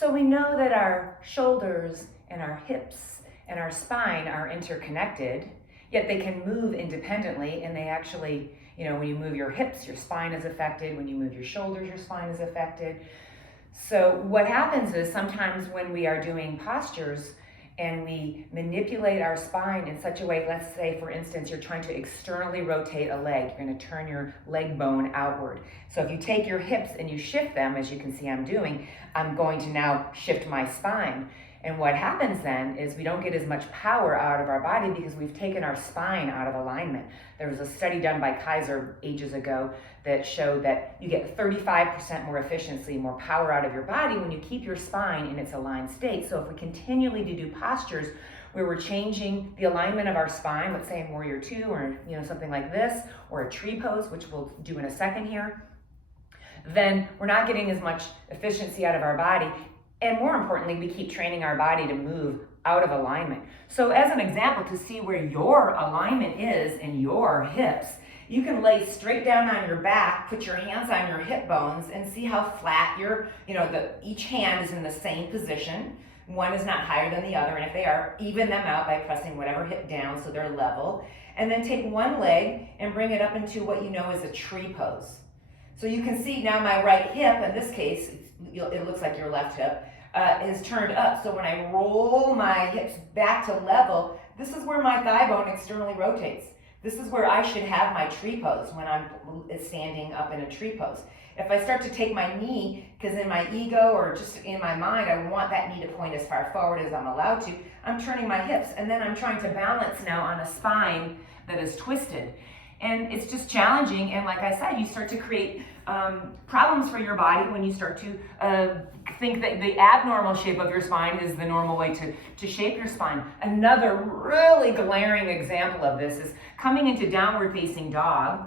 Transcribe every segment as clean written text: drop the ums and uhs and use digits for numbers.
So we know that our shoulders and our hips and our spine are interconnected, yet they can move independently, and they actually, when you move your hips, your spine is affected. When you move your shoulders, your spine is affected. So what happens is sometimes when we are doing postures and we manipulate our spine in such a way, let's say, for instance, you're trying to externally rotate a leg. You're going to turn your leg bone outward. So if you take your hips and you shift them, as you can see I'm doing, I'm going to now shift my spine. And what happens then is we don't get as much power out of our body because we've taken our spine out of alignment. There was a study done by Kaiser ages ago that showed that you get 35% more efficiency, more power out of your body when you keep your spine in its aligned state. So if we continually do postures where we're changing the alignment of our spine, let's say in Warrior Two or something like this, or a tree pose, which we'll do in a second here, then we're not getting as much efficiency out of our body. And more importantly, we keep training our body to move out of alignment. So as an example, to see where your alignment is in your hips, you can lay straight down on your back, put your hands on your hip bones, and see how flat each hand is in the same position. One is not higher than the other, and if they are, even them out by pressing whatever hip down so they're level. And then take one leg and bring it up into what you know is a tree pose. So you can see now my right hip, in this case, it looks like your left hip, is turned up. So when I roll my hips back to level, this is where my thigh bone externally rotates. This is where I should have my tree pose when I'm standing up in a tree pose. If I start to take my knee, because in my ego or just in my mind, I want that knee to point as far forward as I'm allowed to, I'm turning my hips, and then I'm trying to balance now on a spine that is twisted. And it's just challenging, and like I said, you start to create problems for your body when you start to think that the abnormal shape of your spine is the normal way to shape your spine. Another really glaring example of this is coming into downward facing dog.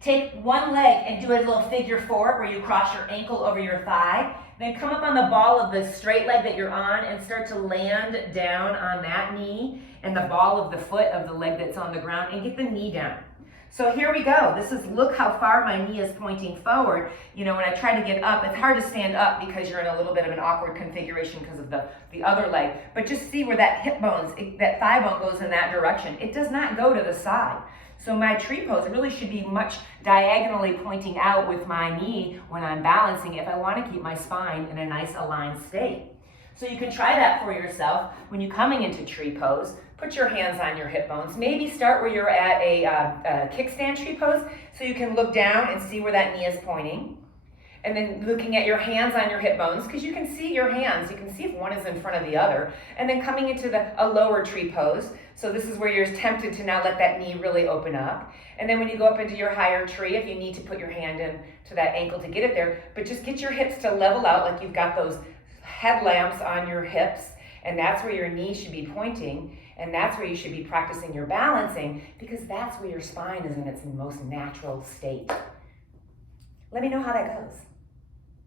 Take one leg and do a little figure four where you cross your ankle over your thigh. Then come up on the ball of the straight leg that you're on and start to land down on that knee and the ball of the foot of the leg that's on the ground and get the knee down. So here we go. Look how far my knee is pointing forward. When I try to get up, it's hard to stand up because you're in a little bit of an awkward configuration because of the other leg. But just see where that hip bones, that thigh bone goes in that direction. It does not go to the side. So my tree pose really should be much diagonally pointing out with my knee when I'm balancing if I want to keep my spine in a nice aligned state. So you can try that for yourself when you're coming into tree pose. Put your hands on your hip bones. Maybe start where you're at a kickstand tree pose so you can look down and see where that knee is pointing. And then looking at your hands on your hip bones, because you can see your hands. You can see if one is in front of the other. And then coming into a lower tree pose. So this is where you're tempted to now let that knee really open up. And then when you go up into your higher tree, if you need to put your hand in to that ankle to get it there, but just get your hips to level out like you've got those headlamps on your hips. And that's where your knee should be pointing. And that's where you should be practicing your balancing, because that's where your spine is in its most natural state. Let me know how that goes.